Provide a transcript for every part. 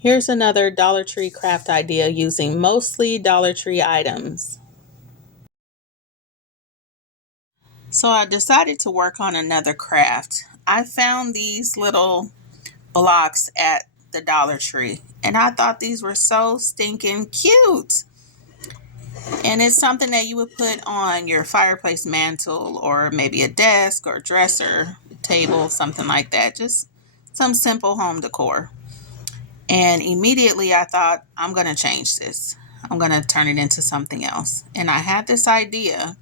Here's another Dollar Tree craft idea using mostly Dollar Tree items. So I decided to work on another craft. I found these little blocks at the Dollar Tree and I thought these were so stinking cute. And it's something that you would put on your fireplace mantle or maybe a desk or dresser, table, something like that. Just some simple home decor. And immediately I thought, I'm going to change this. I'm going to turn it into something else. And I had this idea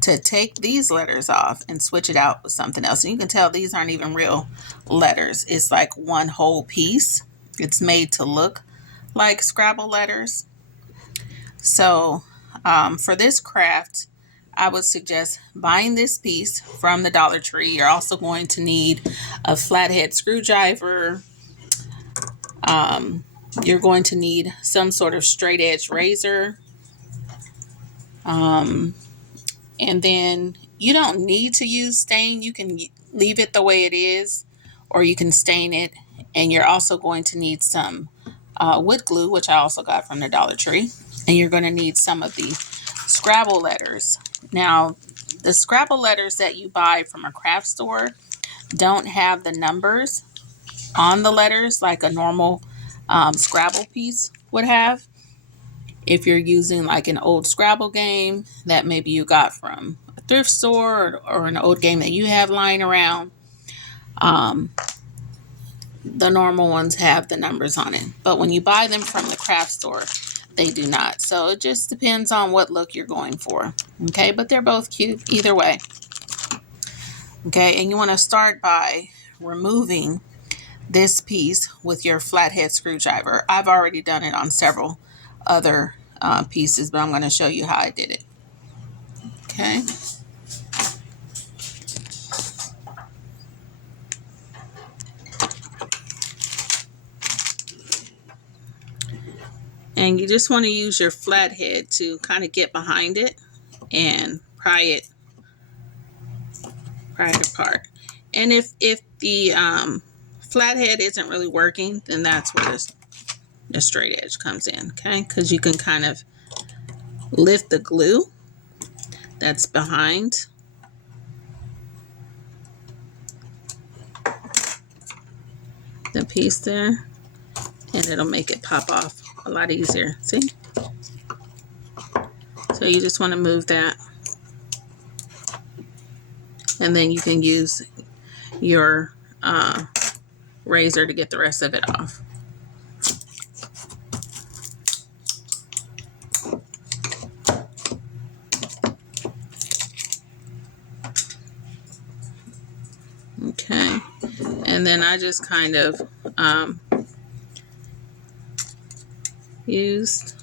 to take these letters off and switch it out with something else. And you can tell these aren't even real letters. It's like one whole piece. It's made to look like Scrabble letters. So for this craft, I would suggest buying this piece from the Dollar Tree. You're also going to need a flathead screwdriver. You're going to need some sort of straight edge razor. And then you don't need to use stain. You can leave it the way it is, or you can stain it. And you're also going to need some wood glue, which I also got from the Dollar Tree. And you're going to need some of the Scrabble letters. Now, the Scrabble letters that you buy from a craft store don't have the numbers on the letters like a normal Scrabble piece would have. If you're using like an old Scrabble game that maybe you got from a thrift store or an old game that you have lying around, the normal ones have the numbers on it. But when you buy them from the craft store, they do not. So it just depends on what look you're going for. Okay, but they're both cute either way. Okay, and you want to start by removing this piece with your flathead screwdriver. I've already done it on several other pieces, but I'm going to show you how I did it. Okay. And you just want to use your flathead to kind of get behind it and pry it apart. And if the flathead isn't really working, then that's where the straight edge comes in, okay? Because you can kind of lift the glue that's behind the piece there, and it'll make it pop off a lot easier. See? So you just want to move that, and then you can use your razor to get the rest of it off. Okay, and then I just kind of used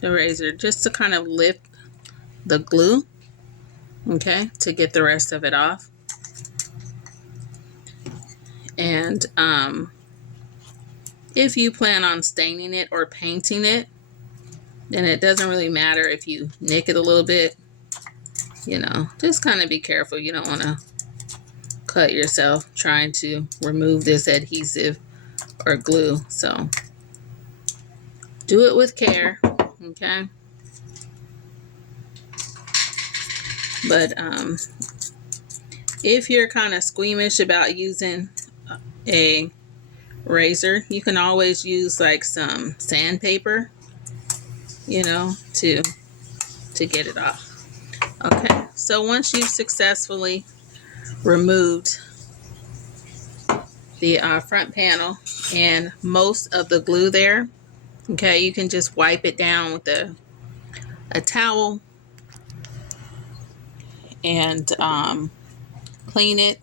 the razor just to kind of lift the glue, okay, to get the rest of it off. And if you plan on staining it or painting it, then it doesn't really matter if you nick it a little bit. You know, just kind of be careful. You don't want to cut yourself trying to remove this adhesive or glue. So do it with care, okay? But if you're kind of squeamish about using a razor, you can always use like some sandpaper, you know, to get it off. Okay, so once you've successfully removed the front panel and most of the glue there, okay, you can just wipe it down with a towel and clean it,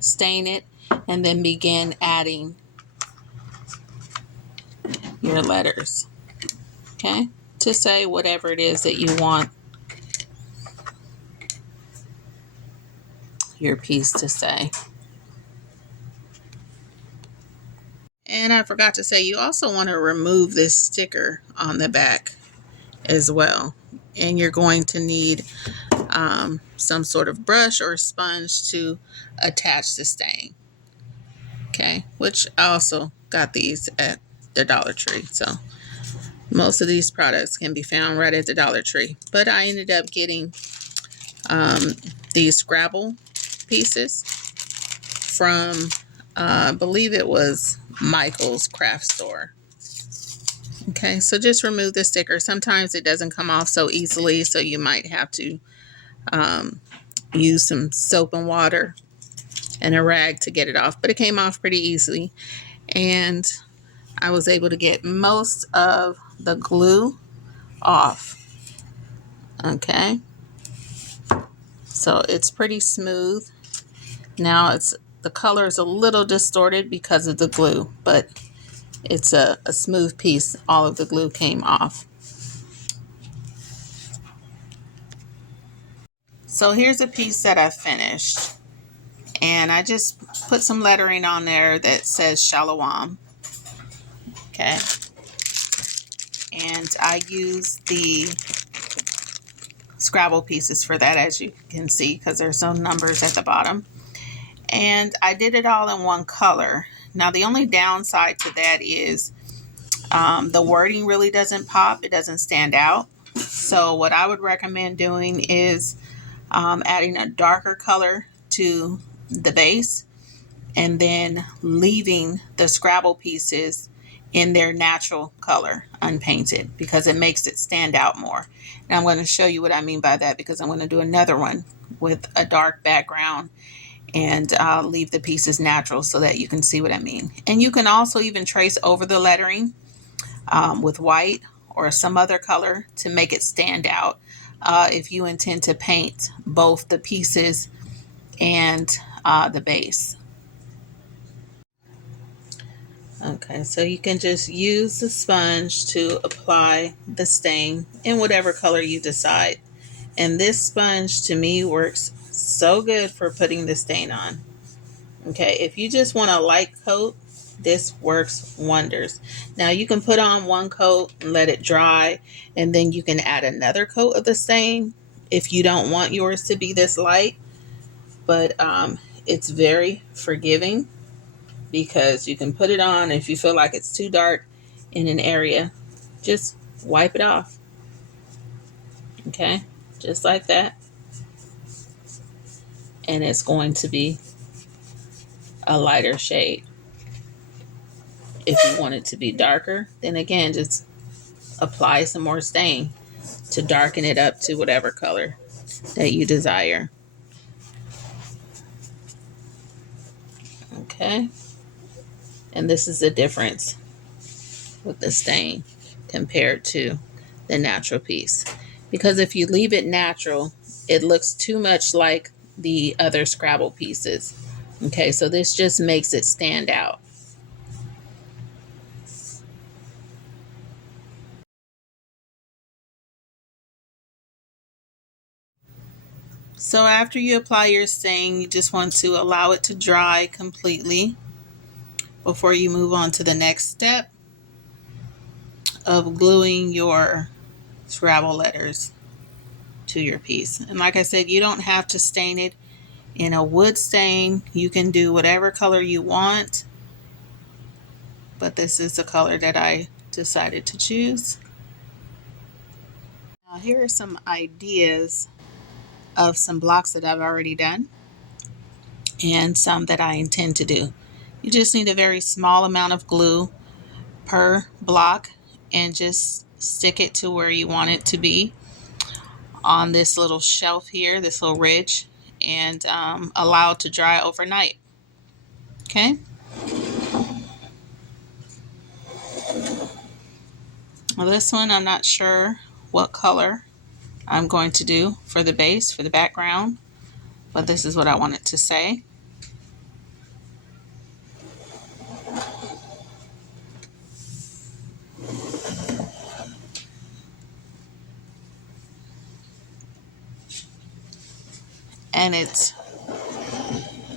stain it, and then begin adding your letters, okay, to say whatever it is that you want your piece to say. And I forgot to say, you also want to remove this sticker on the back as well. And you're going to need some sort of brush or sponge to attach the stain. Okay, which I also got these at the Dollar Tree. So most of these products can be found right at the Dollar Tree. But I ended up getting these Scrabble pieces from, I believe it was Michael's craft store. Okay, so just remove the sticker. Sometimes it doesn't come off so easily, so you might have to use some soap and water and a rag to get it off. But it came off pretty easily. And I was able to get most of the glue off. Okay, so it's pretty smooth. Now the color is a little distorted because of the glue, but it's a smooth piece. All of the glue came off. So here's a piece that I finished, and I just put some lettering on there that says Shalom. Okay, and I use the Scrabble pieces for that, as you can see, because there's no numbers at the bottom. And I did it all in one color. Now the only downside to that is the wording really doesn't pop. It doesn't stand out. So what I would recommend doing is adding a darker color to the base and then leaving the Scrabble pieces in their natural color, unpainted, because it makes it stand out more. Now I'm going to show you what I mean by that, because I'm going to do another one with a dark background and leave the pieces natural so that you can see what I mean. And you can also even trace over the lettering with white or some other color to make it stand out if you intend to paint both the pieces and the base. Okay, so you can just use the sponge to apply the stain in whatever color you decide. And this sponge to me works so good for putting the stain on. Okay, if you just want a light coat, this works wonders. Now you can put on one coat and let it dry, and then you can add another coat of the stain if you don't want yours to be this light. But it's very forgiving, because you can put it on. If you feel like it's too dark in an area, just wipe it off. Okay, just like that. And it's going to be a lighter shade. If you want it to be darker, then again, just apply some more stain to darken it up to whatever color that you desire. Okay, and this is the difference with the stain compared to the natural piece, because if you leave it natural, it looks too much like the other Scrabble pieces. Okay, so this just makes it stand out. So after you apply your stain, you just want to allow it to dry completely before you move on to the next step of gluing your Scrabble letters to your piece. And like I said, you don't have to stain it in a wood stain. You can do whatever color you want, but this is the color that I decided to choose. Now here are some ideas of some blocks that I've already done and some that I intend to do. You just need a very small amount of glue per block and just stick it to where you want it to be on this little shelf here, this little ridge, and allow it to dry overnight. Okay. Well, this one, I'm not sure what color I'm going to do for the base, for the background, but this is what I want it to say. And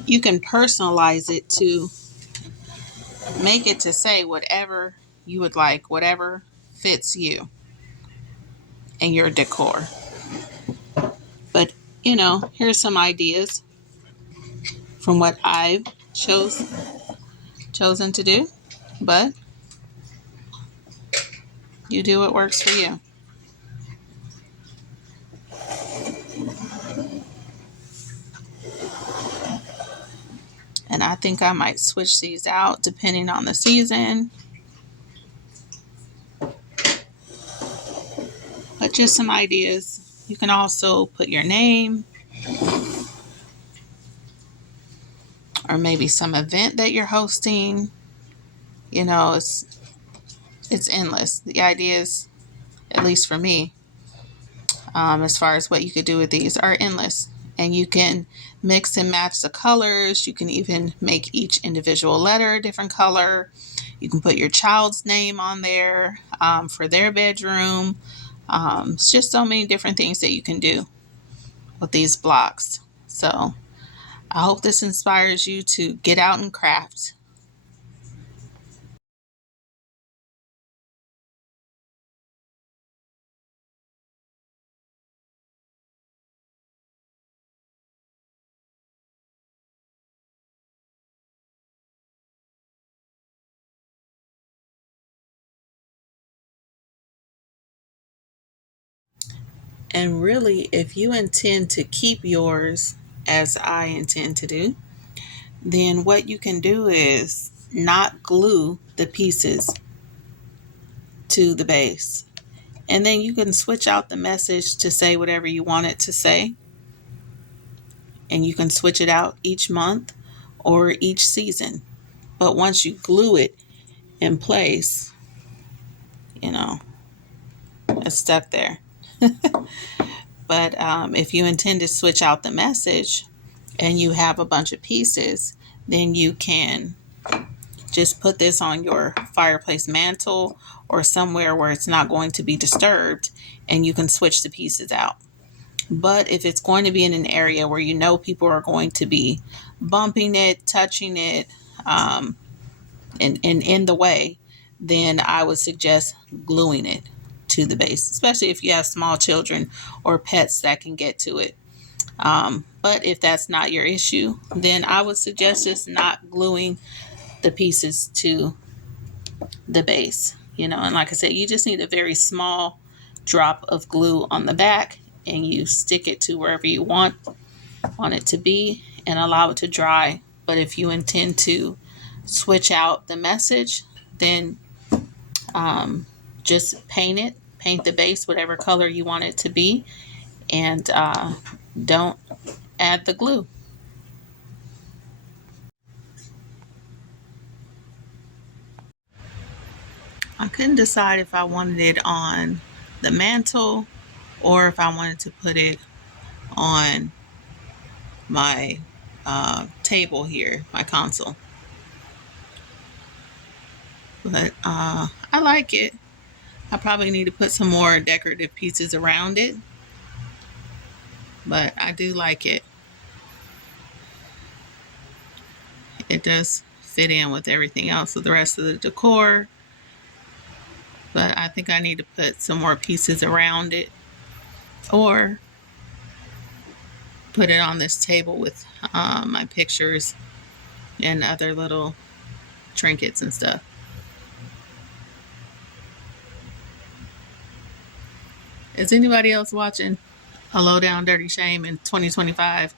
you can personalize it to make it to say whatever you would like, whatever fits you and your decor. But, here's some ideas from what I've chosen to do. but you do what works for you. And I think I might switch these out depending on the season. But just some ideas. You can also put your name or maybe some event that you're hosting. You know, it's endless. The ideas, at least for me, as far as what you could do with these, are endless. And you can mix and match the colors. You can even make each individual letter a different color. You can put your child's name on there for their bedroom. It's just so many different things that you can do with these blocks. So I hope this inspires you to get out and craft. And really, if you intend to keep yours, as I intend to do, then what you can do is not glue the pieces to the base. And then you can switch out the message to say whatever you want it to say. And you can switch it out each month or each season. But once you glue it in place, you know, it's stuck there. But if you intend to switch out the message and you have a bunch of pieces, then you can just put this on your fireplace mantle or somewhere where it's not going to be disturbed, and you can switch the pieces out. But if it's going to be in an area where you know people are going to be bumping it, touching it, and in the way, then I would suggest gluing it to the base, especially if you have small children or pets that can get to it. But if that's not your issue, then I would suggest just not gluing the pieces to the base. And like I said, you just need a very small drop of glue on the back, and you stick it to wherever you want it to be and allow it to dry. But if you intend to switch out the message, then just paint the base whatever color you want it to be, and don't add the glue. I couldn't decide if I wanted it on the mantle or if I wanted to put it on my table here, my console. But I like it. I probably need to put some more decorative pieces around it, but I do like it. It does fit in with everything else with the rest of the decor, but I think I need to put some more pieces around it or put it on this table with my pictures and other little trinkets and stuff. Is anybody else watching A Low Down Dirty Shame in 2025?